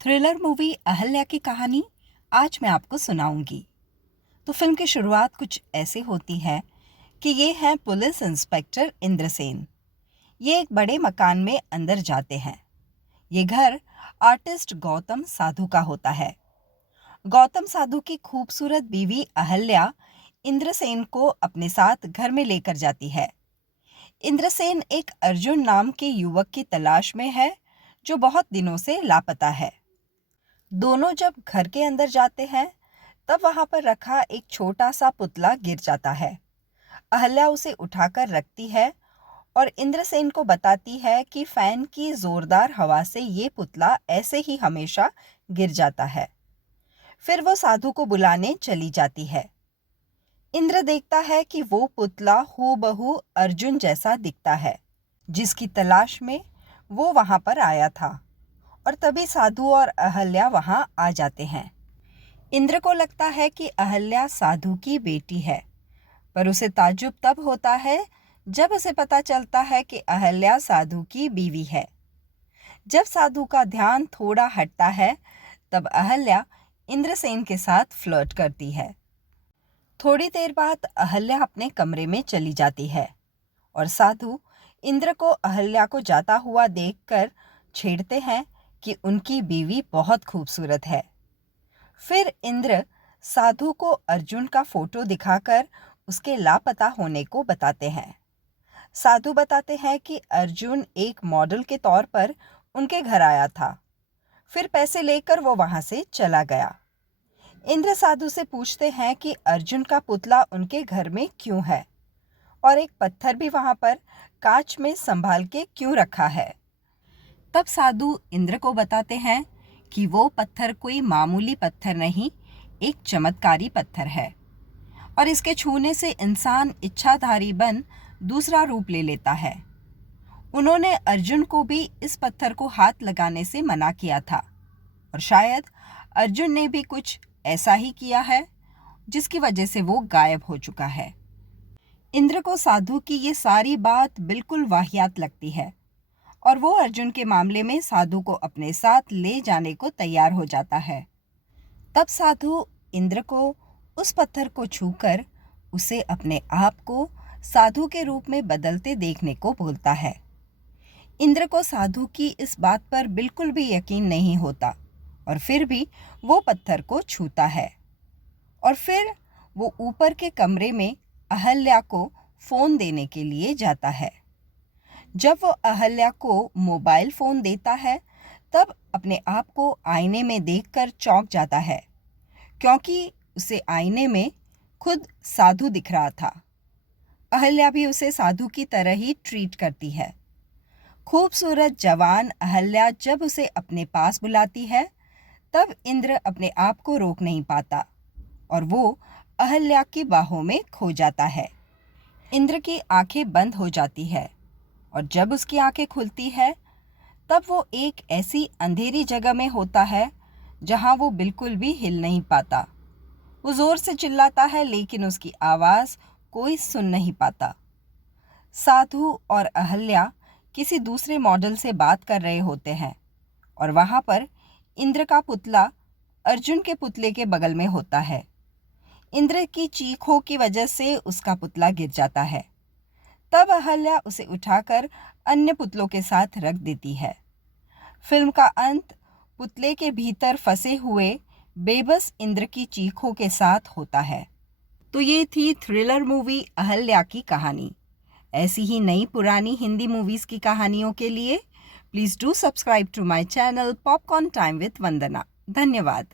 Thriller movie Ahalya की कहानी आज मैं आपको सुनाऊंगी। तो फिल्म की शुरुआत कुछ ऐसे होती है कि ये हैं पुलिस इंस्पेक्टर इंद्रसेन। ये एक बड़े मकान में अंदर जाते हैं। ये घर आर्टिस्ट गौतम साधु का होता है। गौतम साधु की खूबसूरत बीवी अहल्या इंद्रसेन को अपने साथ घर में लेकर जाती है। इंद्रसेन एक अर्जुन नाम के युवक की तलाश में है जो बहुत दिनों से लापता है। दोनों जब घर के अंदर जाते हैं तब वहां पर रखा एक छोटा सा पुतला गिर जाता है। अहल्या उसे उठाकर रखती है और इंद्रसेन को बताती है कि फैन की जोरदार हवा से ये पुतला ऐसे ही हमेशा गिर जाता है। फिर वो साधु को बुलाने चली जाती है। इंद्र देखता है कि वो पुतला हूबहू अर्जुन जैसा दिखता है जिसकी तलाश में वो वहां पर आया था, और तभी साधु और अहल्या वहां आ जाते हैं। इंद्र को लगता है कि अहल्या साधु की बेटी है, पर उसे ताज्जुब तब होता है जब उसे पता चलता है कि अहल्या साधु की बीवी है। जब साधु का ध्यान थोड़ा हटता है तब अहल्या इंद्रसेन के साथ फ्लर्ट करती है। थोड़ी देर बाद अहल्या अपने कमरे में चली जाती है और साधु इंद्र को अहल्या को जाता हुआ देखकर छेड़ते हैं कि उनकी बीवी बहुत खूबसूरत है। फिर इंद्र साधु को अर्जुन का फोटो दिखाकर उसके लापता होने को बताते हैं। साधु बताते हैं कि अर्जुन एक मॉडल के तौर पर उनके घर आया था, फिर पैसे लेकर वो वहां से चला गया। इंद्र साधु से पूछते हैं कि अर्जुन का पुतला उनके घर में क्यों है और एक पत्थर भी वहां पर कांच में संभाल के क्यों रखा है। तब साधु इंद्र को बताते हैं कि वो पत्थर कोई मामूली पत्थर नहीं, एक चमत्कारी पत्थर है और इसके छूने से इंसान इच्छाधारी बन दूसरा रूप ले लेता है। उन्होंने अर्जुन को भी इस पत्थर को हाथ लगाने से मना किया था और शायद अर्जुन ने भी कुछ ऐसा ही किया है जिसकी वजह से वो गायब हो चुका है। इंद्र को साधु की ये सारी बात बिल्कुल वाहियात लगती है और वो अर्जुन के मामले में साधु को अपने साथ ले जाने को तैयार हो जाता है। तब साधु इंद्र को उस पत्थर को छूकर उसे अपने आप को साधु के रूप में बदलते देखने को बोलता है। इंद्र को साधु की इस बात पर बिल्कुल भी यकीन नहीं होता और फिर भी वो पत्थर को छूता है और फिर वो ऊपर के कमरे में अहल्या को फोन देने के लिए जाता है। जब वो अहल्या को मोबाइल फोन देता है तब अपने आप को आईने में देखकर चौंक जाता है, क्योंकि उसे आईने में खुद साधु दिख रहा था। अहल्या भी उसे साधु की तरह ही ट्रीट करती है। खूबसूरत जवान अहल्या जब उसे अपने पास बुलाती है तब इंद्र अपने आप को रोक नहीं पाता और वो अहल्या की बाहों में खो जाता है। इंद्र की आंखें बंद हो जाती है और जब उसकी आंखें खुलती है तब वो एक ऐसी अंधेरी जगह में होता है जहां वो बिल्कुल भी हिल नहीं पाता। वो जोर से चिल्लाता है लेकिन उसकी आवाज़ कोई सुन नहीं पाता। साधु और अहल्या किसी दूसरे मॉडल से बात कर रहे होते हैं और वहां पर इंद्र का पुतला अर्जुन के पुतले के बगल में होता है। इंद्र की चीखों की वजह से उसका पुतला गिर जाता है। तब अहल्या उसे उठाकर अन्य पुतलों के साथ रख देती है। फिल्म का अंत पुतले के भीतर फंसे हुए बेबस इंद्र की चीखों के साथ होता है। तो ये थी थ्रिलर मूवी अहल्या की कहानी। ऐसी ही नई पुरानी हिंदी मूवीज़ की कहानियों के लिए please do subscribe to my channel popcorn time with Vandana. धन्यवाद।